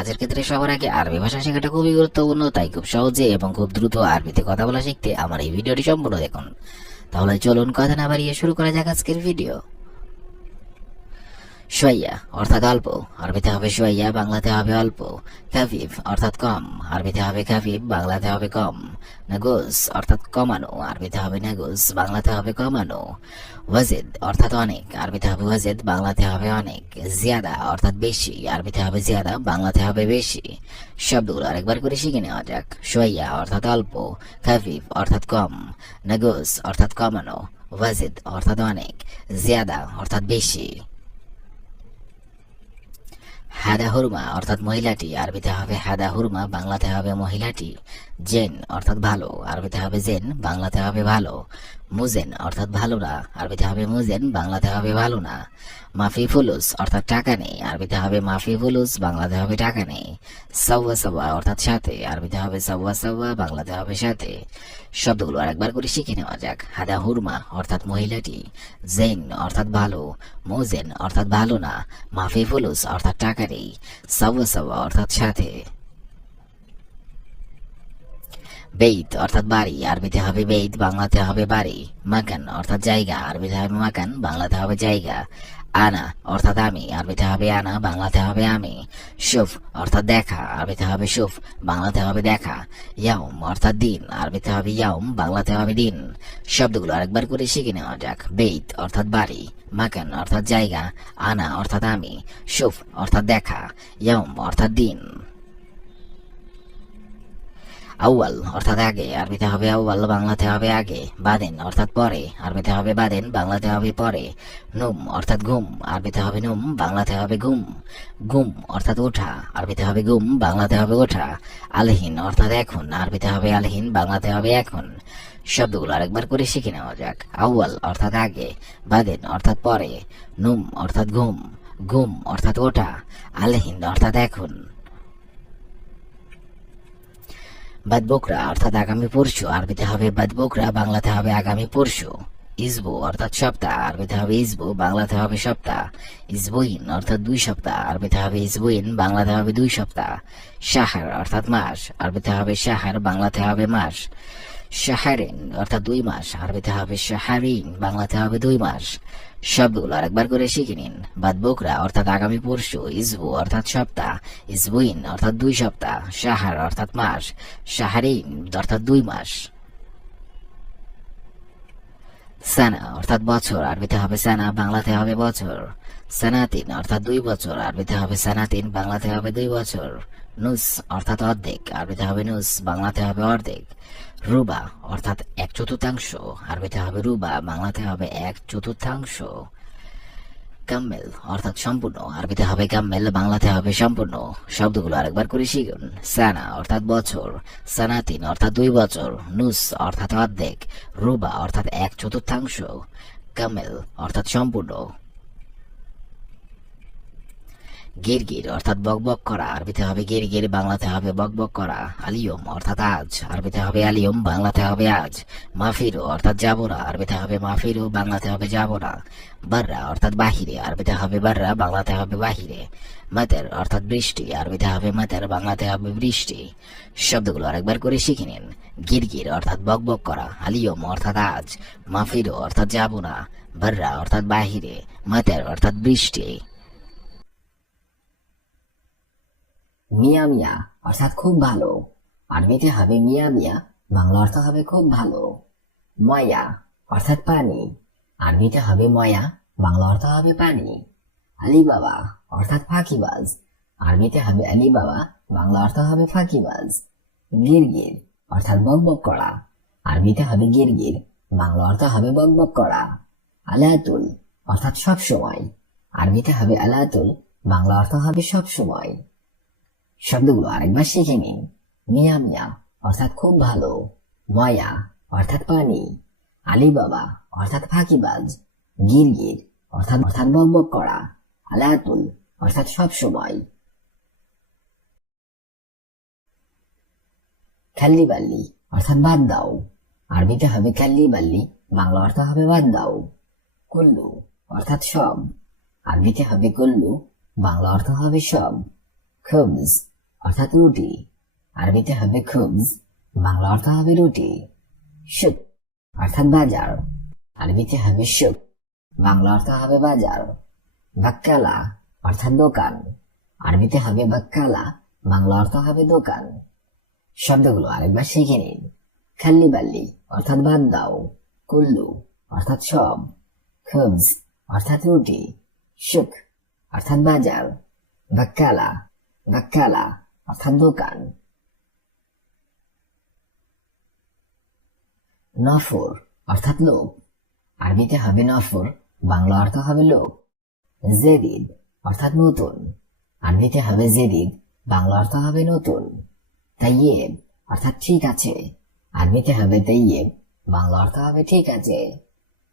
কাজের ক্ষেত্রে সবার আগে আরবি ভাষা শেখাটা খুবই গুরুত্বপূর্ণ, তাই খুব সহজে এবং খুব দ্রুত আরবিতে কথা বলা শিখতে আমার এই ভিডিওটি সম্পূর্ণ দেখুন। তাহলে চলুন কথা না বাড়িয়ে শুরু করা যাক আজকের ভিডিও। সোয়াইয়া অর্থাৎ অল্প। আরবিতে হবে সোয়াইয়া বাংলাতে হবে অল্প। খাফিফ অর্থাৎ কম। আরবিতে হবে খাফিফ বাংলাতে হবে কম। নাগুস, অর্থাৎ কমানো। আরবিতে হবে নাগুস, বাংলাতে হবে কমানো। ওয়াজেদ, অর্থাৎ অনেক। আরবিতে হবে ওয়াজিদ, বাংলাতে হবে অনেক। জিয়াদা, অর্থাৎ বেশি। আরবিতে হবে জিয়াদা, বাংলাতে হবে বেশি। শব্দগুলো আরেকবার করে শিখে নেওয়া যাক। সোয়াইয়া অর্থাৎ অল্প। খাফিফ অর্থাৎ কম। নাগুস, অর্থাৎ কমানো। ওয়াজেদ, অর্থাৎ অনেক। জিয়াদা, অর্থাৎ বেশি। হাদা হুরমা, অর্থাৎ মহিলাটি, আরবিতে হবে হাদা হুরমা, বাংলাতে হবে মহিলাটি, জেন, অর্থাৎ ভালো, আরবিতে হবে জেন, বাংলাতে হবে ভালো। মুজেন, অর্থাৎ ভালো না আরবিতে হবে মুজেন, বাংলাতে হবে ভালো না মাফি ফুলুস অর্থাৎ টাকা নেই। আরবিতে হবে মাফি ফুলুস বাংলাতে হবে টাকা নেই। সাওয়া সাওয়া, অর্থাৎ সাথে। আরবিতে হবে সাওয়া সাওয়া, বাংলাতে হবে সাথে। শব্দগুলো আরেকবার করে শিখে নেওয়া যাক। হাদা হুরমা, অর্থাৎ মহিলাটি। জেন অর্থাৎ ভালো। মোজেন, অর্থাৎ ভালো না মাফি ফুলুস অর্থাৎ টাকা নেই। সাওয়া সাওয়া, অর্থাৎ সাথে। বেইত, অর্থাৎ বাড়ি। আরবিতে হবে বেইত, বাংলাতে হবে বাড়ি। মাকান, অর্থাৎ জায়গা। আরবিতে হবে মাকান, বাংলাতে হবে জায়গা। আনা, অর্থাৎ আমি। আরবিতে হবে আনা, বাংলাতে হবে আমি। সুফ অর্থাৎ দেখা। আরবিতে হবে সুফ বাংলাতে হবে দেখা। ইয়াউম, অর্থাৎ দিন। আরবিতে হবে ইয়াউম, বাংলাতে হবে দিন। শব্দগুলো আরেকবার করে শিখে নেওয়া যাক। বেইত, অর্থাৎ বাড়ি। মাকান, অর্থাৎ জায়গা। আনা, অর্থাৎ আমি। সুফ অর্থাৎ দেখা। ইয়াউম, অর্থাৎ দিন। আউয়াল, অর্থাৎ আগে আরবিতে হবে আউয়াল, বাংলাতে হবে আগে, বাদেন, অর্থাৎ পরে আরবিতে হবে বাদেন, বাংলাতে হবে পরে, নুম, অর্থাৎ ঘুম আরবিতে হবে নুম, বাংলাতে হবে ঘুম গুম অর্থাৎ ওঠা আরবিতে হবে গুম বাংলাতে হবে ওঠা, আলহীন, অর্থাৎ এখন আরবিতে হবে আলহীন, বাংলাতে হবে এখন, শব্দগুলো আরেকবার করে শিখে নেওয়া যাক, আউয়াল, অর্থাৎ আগে, বাদেন, অর্থাৎ পরে, নুম, অর্থাৎ ঘুম ঘুম, অর্থাৎ ওঠা, আলহীন, অর্থাৎ এখন বাদবকরা অর্থাৎ আগামী পরশু। আরবিতে হবে বাদবকরা বাংলাতে হবে আগামী পরশু। ইসবু, অর্থাৎ সপ্তাহ। আরবিতে হবে ইসবু, বাংলাতে হবে সপ্তাহ। ইসবুইন, অর্থাৎ দুই সপ্তাহ। আরবিতে হবে ইসবুইন, বাংলাতে হবে দুই সপ্তাহ। শাহার, অর্থাৎ মাস। আরবিতে হবে শাহার, বাংলাতে হবে মাস। শাহারিন, অর্থাৎ দুই মাস। আরবিতে হবে শাহারিন, বাংলাতে হবে দুই মাস। শব্দগুলো আরেকবার করে শিখে নিন। বাদবকরা অর্থাৎ আগামী পরশু, ইসবু, অর্থাৎ সপ্তাহ। ইসবুইন, অর্থাৎ দুই সপ্তাহ। শাহার, অর্থাৎ মাস। শাহারিন, অর্থাৎ দুই মাস। সানা, অর্থাৎ বছর। আরবিতে হবে সানা, বাংলাতে হবে বছর। সানাতিন, অর্থাৎ দুই বছর। আরবিতে হবে সানাতিন, বাংলাতে হবে দুই বছর। নুস অর্থাৎ অর্ধেক আরবিতে হবে নুস, বাংলাতে হবে অর্ধেক। রুবা অর্থাৎ এক চতুর্থাংশ আরবিতে হবে রুবা, বাংলাতে হবে এক চতুর্থাংশ। কাম্মেল অর্থাৎ সম্পূর্ণ আরবিতে হবে কাম্মেল, বাংলাতে হবে সম্পূর্ণ। শব্দগুলো আরেকবার করে শিখুন। সানা অর্থাৎ বছর, সানাতিন অর্থাৎ দুই বছর, নুস অর্থাৎ অর্ধেক, রুবা অর্থাৎ এক চতুর্থাংশ কামেল অর্থাৎ সম্পূর্ণ। গিরগির অর্থাৎ বকবক করা। আরবিতে হবে গিরগির বাংলাতে হবে বকবক করা। আলিয়ম, অর্থাৎ আজ। আরবিতে হবে আলিয়ম, বাংলাতে হবে আজ। মাফিরু, অর্থাৎ যাব না। আরবিতে হবে মাফিরু, বাংলাতে হবে যাব না। বাররা, অর্থাৎ বাহিরে। আরবিতে হবে বাররা, বাংলাতে হবে বাহিরে। মাতের, অর্থাৎ বৃষ্টি। আরবিতে হবে মাতের, বাংলাতে হবে বৃষ্টি। শব্দগুলো আরেকবার করে শিখে নিন। গিরগির অর্থাৎ বকবক করা। আলিয়ম, অর্থাৎ আজ। মাফিরু, অর্থাৎ যাব না। বাররা, অর্থাৎ বাহিরে। মাতের, অর্থাৎ বৃষ্টি। মিয়া মিয়া, অর্থাৎ খুব ভালো। আরবিতে হবে মিয়া মিয়া, বাংলা অর্থ হবে খুব ভালো। ময়া, অর্থাৎ পানি। আরবিতে হবে ময়া, বাংলা অর্থ হবে পানি। আলী বাবা অর্থাৎ ফাঁকিবাজ। আরবিতে হবে আলী বাবা বাংলা অর্থ হবে ফাঁকিবাজ। গিরগির, অর্থাৎ বকবক করা আরবিতে হবে গিরগির, বাংলা অর্থ হবে বকবক করা আলাতুল, অর্থাৎ সব সময় আরবিতে হবে আলাতুল, বাংলা অর্থ হবে সব সময় শব্দগুলো আরেকবার শিখে নিন মিয়া মিয়া অর্থাৎ খুব ভালো ময়া অর্থাৎ পানি, আলী বাবা, অর্থাৎ ফাঁকিবাজ গিরগির অর্থাৎ অর্থাৎ বকবক করা, আলাতুল, অর্থাৎ সব সময়। খাল্লি বাল্লি অর্থাৎ বাদ দাও। আরবিতে হবে খাল্লি বাল্লি বাংলা অর্থ হবে বাদ দাও। কুল্লু, অর্থাৎ সব। আরবিতে হবে কুল্লু, বাংলা অর্থ হবে সব। খুবজ অর্থাৎ রুটি। আরবিতে হবে খুবজ, বাংলা অর্থ হবে রুটি। সুক অর্থাৎ বাজার। আরবিতে হবে সুক বাংলা অর্থ হবে বাজার। বাক্কালা অর্থাৎ দোকান। আরবিতে হবে বাক্কালা বাংলা অর্থ হবে দোকান। শব্দগুলো আরেকবার শিখে নিন। খাল্লি বাল্লি অর্থাৎ বাদ দাও। কুল্লু, অর্থাৎ সব। খুবজ, অর্থাৎ রুটি। সুখ, অর্থাৎ বাজার। বাক্কালা বাক্কালা অর্থাৎ দোকান অর্থাৎ লোক। আরবিতে হবে নফর। বাংলা অর্থ হবে লোক। জেদিদ অর্থাৎ নতুন। আরবিতে হবে জেদিদ। বাংলা অর্থ হবে নতুন। তাইয়েব অর্থাৎ ঠিক আছে। আরবিতে হবে তাইয়েব। বাংলা অর্থ হবে ঠিক আছে।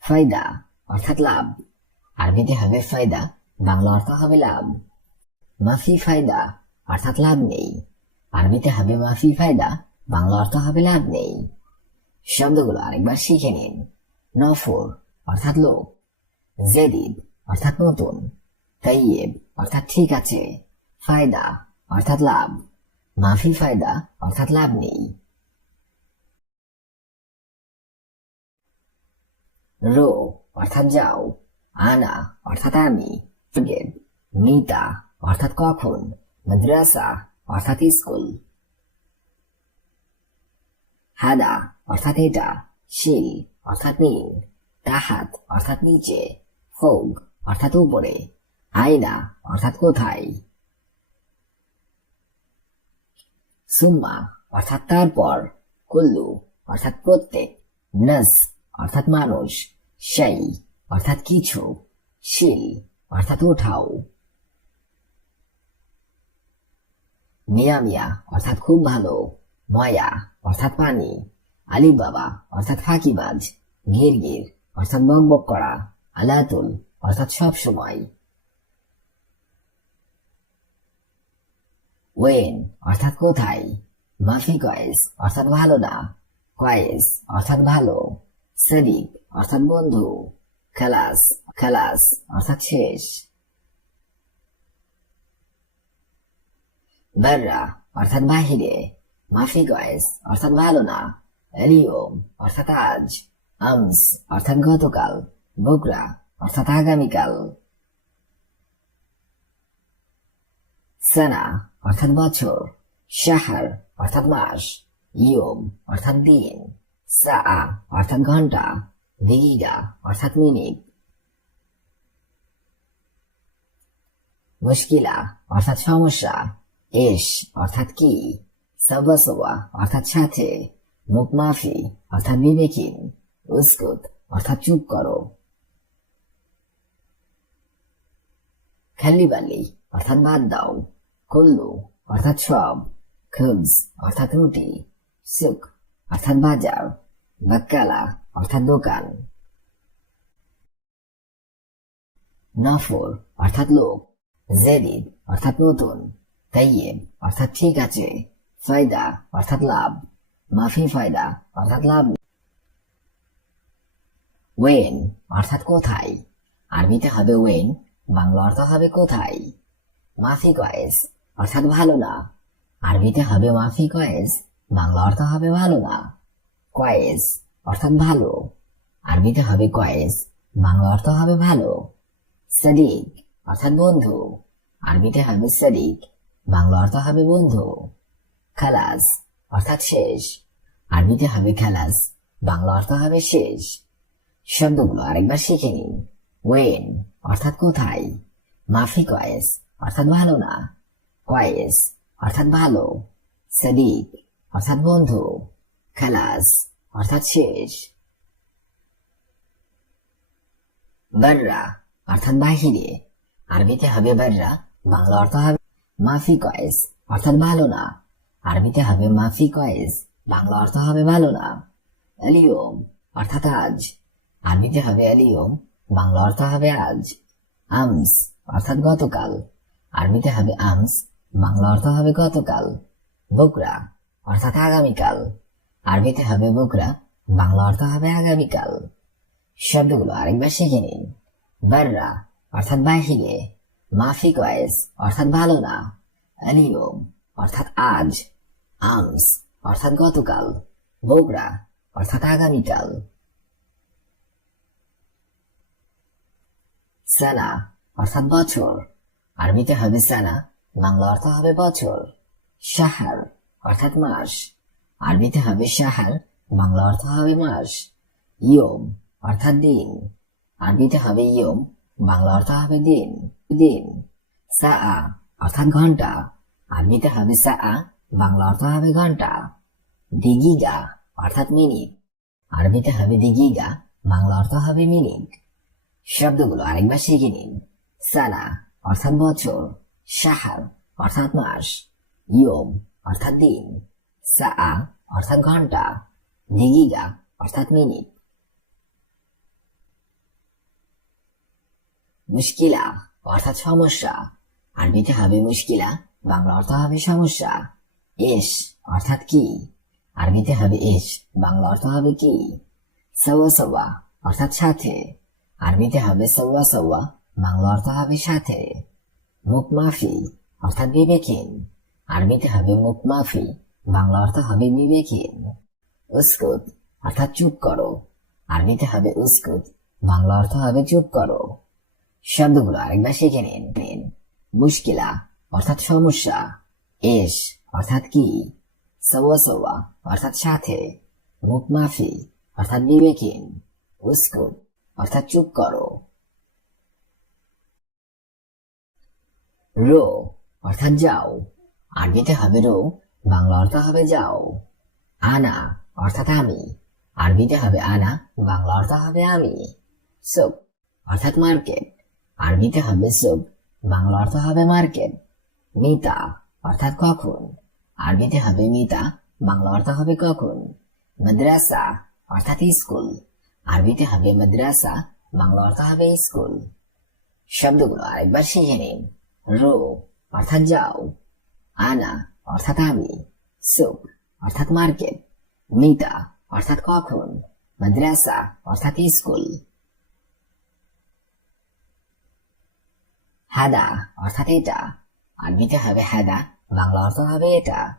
ফায়দা অর্থাৎ লাভ। আরবিতে হবে ফায়দা বাংলা অর্থ হবে লাভ। মাফি ফায়দা অর্থাৎ লাভ নেই। আরবিতে হবে মাফি ফায়দা, বাংলা অর্থ হবে লাভ নেই। শব্দগুলো আরেকবার শিখে নিন। নফর অর্থাৎ লোক জেদিদ অর্থাৎ নতুন, তাইয়েব অর্থাৎ ঠিক আছে, ফায়দা অর্থাৎ লাভ, মাফি ফায়দা অর্থাৎ লাভ নেই। রো অর্থাৎ যাও, আনা অর্থাৎ আমি মিতা অর্থাৎ কখন মাদ্রাসা অর্থাৎ স্কুল। হাদা অর্থাৎ এটা, শিল অর্থাৎ নীল, তাহাত অর্থাৎ নিচে, ফোগ অর্থাৎ উপরে, আয়না অর্থাৎ কোথায়। সুম্মা অর্থাৎ তারপর, কুল্লু অর্থাৎ প্রত্যেক, নস অর্থাৎ মানুষ সেই অর্থাৎ কিছু, শিল অর্থাৎ উঠাও। মিয়া অর্থাৎ খুব ভালো, ময়া, অর্থাৎ পানি আলী বাবা, অর্থাৎ ফাঁকিবাজ গির গির অর্থাৎ বকবক করা আলাতুল অর্থাৎ সব সময়। ওয়েন, অর্থাৎ কোথায়? মাফি কয়েস, অর্থাৎ ভালো না। কয়েস, অর্থাৎ ভালো। সদিক অর্থাৎ বন্ধু। খালাস খালাস, অর্থাৎ শেষ। বাররা অর্থাৎ বাহিরে মাফি কয়েস অর্থাৎ ভালো না এলিওম অর্থাৎ আজ আমস অর্থাৎ গতকাল বকরা অর্থাৎ আগামীকাল সানা অর্থাৎ বছর শাহার অর্থাৎ মাস ইয়ম অর্থাৎ দিন সা অর্থাৎ ঘণ্টা দিগিগা অর্থাৎ মিনিট মুশকিলা অর্থাৎ সমস্যা এস, অর্থাৎ কি? সবাসবা অর্থাৎ সাথে। মুখ মাফি অর্থাৎ বিবেকহীন। উস্কুত, অর্থাৎ চুপ করো। খাল্লি বালি অর্থাৎ বাদ দাও। কুল্লু, অর্থাৎ সব। খুবজ, অর্থাৎ রুটি। সুক অর্থাৎ বাজার। বাক্কালা অর্থাৎ দোকান। নফর, অর্থাৎ লোক। জেদিদ অর্থাৎ নতুন। তাইয়েব অর্থাৎ ঠিক আছে ফায়দা অর্থাৎ লাভ মাফি ফায়দা অর্থাৎ লাভ ওয়েন অর্থাৎ কোথায় আরবিতে হবে ওয়েন বাংলা অর্থ হবে কোথায় মাফি কয়েস অর্থাৎ ভালো না আরবিতে হবে মাফি কয়েস বাংলা অর্থ হবে ভালো না কয়েস অর্থাৎ ভালো আরবিতে হবে কয়েস বাংলা অর্থ হবে ভালো সদিক অর্থাৎ বন্ধু আরবিতে হবে সদিক বাংলা অর্থ হবে বন্ধু। খালাস, অর্থাৎ শেষ। আরবিতে হবে খালাস, বাংলা অর্থ হবে শেষ। শব্দগুলো আরেকবার শিখে নিন। ওয়েন অর্থাৎ কোথায়। মাফি কয়েস অর্থাৎ ভালো না। কয়েস অর্থাৎ ভালো। সদিক, অর্থাৎ বন্ধু। খালাস, অর্থাৎ শেষ। বাররা, অর্থাৎ বাহিরে। আরবিতে হবে বাররা, বাংলা অর্থ হবে মাফি কয়েস অর্থাৎ ভালো না। আরবিতে হবে মাফি কয়েস বাংলা অর্থ হবে ভালো না। আলিয়ম অর্থাৎ আজ। আরবিতে হবে আলিয়ম বাংলা অর্থ হবে আজ। আমস, অর্থাৎ গতকাল। আরবিতে হবে আমস, বাংলা অর্থ হবে গতকাল। বকরা, অর্থাৎ আগামীকাল। আরবিতে হবে বকরা, বাংলা অর্থ হবে আগামীকাল। শব্দগুলো আরেকবার শিখে নিন। বাররা, অর্থাৎ বাহিরে। মাফি কয়েস অর্থাৎ ভালো না। আলিয়ম অর্থাৎ আজ। আমস, অর্থাৎ গতকাল। বোগরা, অর্থাৎ আগামীকাল। সানা অর্থাৎ বছর। আরবিতে হবে সানা বাংলা অর্থ হবে বছর। শাহার, অর্থাৎ মাস। আরবিতে হবে শাহার, বাংলা অর্থ হবে মাস। ইয়ম, অর্থাৎ দিন। আরবিতে হবে ইয়ম বাংলা অর্থ হবে দিন দিন। সা অর্থাৎ ঘণ্টা। আরবিতে হবে সা বাংলা অর্থ হবে ঘণ্টা। দিগিগা অর্থাৎ মিনিট। আরবিতে হবে দিগিগা, বাংলা অর্থ হবে মিনিট। শব্দগুলো আরেকবার শিখে নিন। সানা অর্থাৎ বছর। শাহার অর্থাৎ মাস। ইয়ম অর্থাৎ দিন। সা অর্থাৎ ঘণ্টা। দিগিগা অর্থাৎ মিনিট। মুশকিলা, অর্থাৎ সমস্যা। আরবিতে হবে মুশকিলা, বাংলা অর্থ হবে সমস্যা। এস, অর্থাৎ কি? আরবিতে হবে এস, বাংলা অর্থ হবে কি? সওয়া সওয়া, অর্থাৎ সাথে। আরবিতে হবে সওয়া সওয়া, বাংলা অর্থ হবে সাথে। মুখ মাফি, অর্থাৎ বিবেকহীন। আরবিতে হবে মুখ মাফি, বাংলা অর্থ হবে বিবেকহীন। উস্কুত, অর্থাৎ চুপ করো। আরবিতে হবে উস্কুত, বাংলা অর্থ হবে চুপ করো। শব্দগুলো আরেকবার শিখে নিন নিন মুশকিলা অর্থাৎ সমস্যা। এস অর্থাৎ কি? সওয়া সওয়া অর্থাৎ সাথে। মুখ মাফি অর্থাৎ বিবেকহীন। উস্কুত অর্থাৎ চুপ করো। রো অর্থাৎ যাও। আরবিতে হবে রো, বাংলা অর্থ হবে যাও। আনা অর্থাৎ আমি। আরবিতে হবে আনা, বাংলা অর্থ হবে আমি। সুপ অর্থাৎ মার্কেট। আরবিতে হবে সুপ বাংলা অর্থ হবে মার্কেট মিতা অর্থাৎ কখন? আরবিতে হবে মিতা বাংলা অর্থ হবে কখন? মাদ্রাসা, অর্থাৎ স্কুল আরবিতে হবে মাদ্রাসা, বাংলা অর্থ হবে স্কুল শব্দগুলো আরেকবার শিখে নিন। রো, অর্থাৎ যাও। আনা, অর্থাৎ আমি। সুপ অর্থাৎ মার্কেট মিতা অর্থাৎ কখন? মাদ্রাসা, অর্থাৎ স্কুল হাদা অর্থাৎ এটা। আরবিতে হবে হাদা বাংলা অর্থ হবে এটা,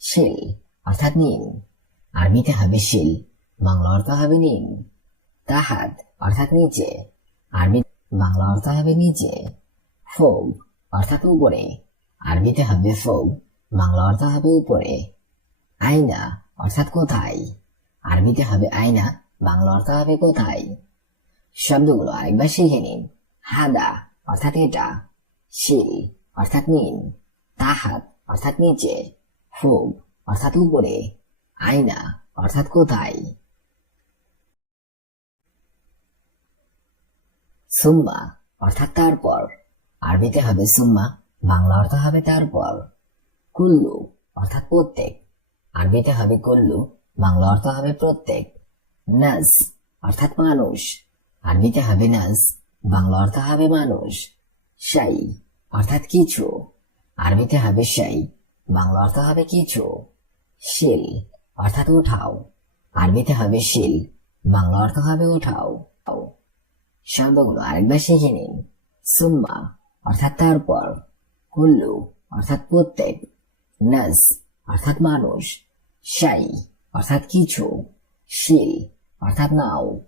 শিল, অর্থাৎ নিন আরবিতে হবে শিল, বাংলা অর্থ হবে নিন তাহাত অর্থাৎ নিচে। আরবি বাংলা অর্থ হবে নিচে। ফোগ, অর্থাৎ উপরে। আরবিতে হবে ফোগ, বাংলা অর্থ হবে উপরে। আয়না অর্থাৎ কোথায়? আরবিতে হবে আয়না বাংলা অর্থ হবে কোথায়? শব্দগুলো আরেকবার শিখে নিন। হাদা অর্থাৎ এটা শিল অর্থাৎ নিন তাহাত অর্থাৎ নিচে ফোগ অর্থাৎ উপরে, আয়না, অর্থাৎ কোথায়? সুম্মা, অর্থাৎ তারপর। আরবিতে হবে সুম্মা, বাংলা অর্থ হবে তারপর। কুল্লু, অর্থাৎ প্রত্যেক। আরবিতে হবে কুল্লু, বাংলা অর্থ হবে প্রত্যেক। নাস, অর্থাৎ মানুষ। আরবিতে হবে নাস বাংলা অর্থ হবে মানুষ, সাই। অর্থাৎ কিছু। আরবিতে হবে সাই। বাংলা অর্থ হবে কিছু। শিল, অর্থাৎ উঠাও। আরবিতে হবে শিল। বাংলা অর্থ হবে উঠাও। শব্দগুলো আরেকবার শিখে নিন। সুম্মা, অর্থাৎ তারপর। কুল্লু, অর্থাৎ প্রত্যেক। নাস, অর্থাৎ মানুষ। সাই, অর্থাৎ কিছু। শিল, অর্থাৎ নাও।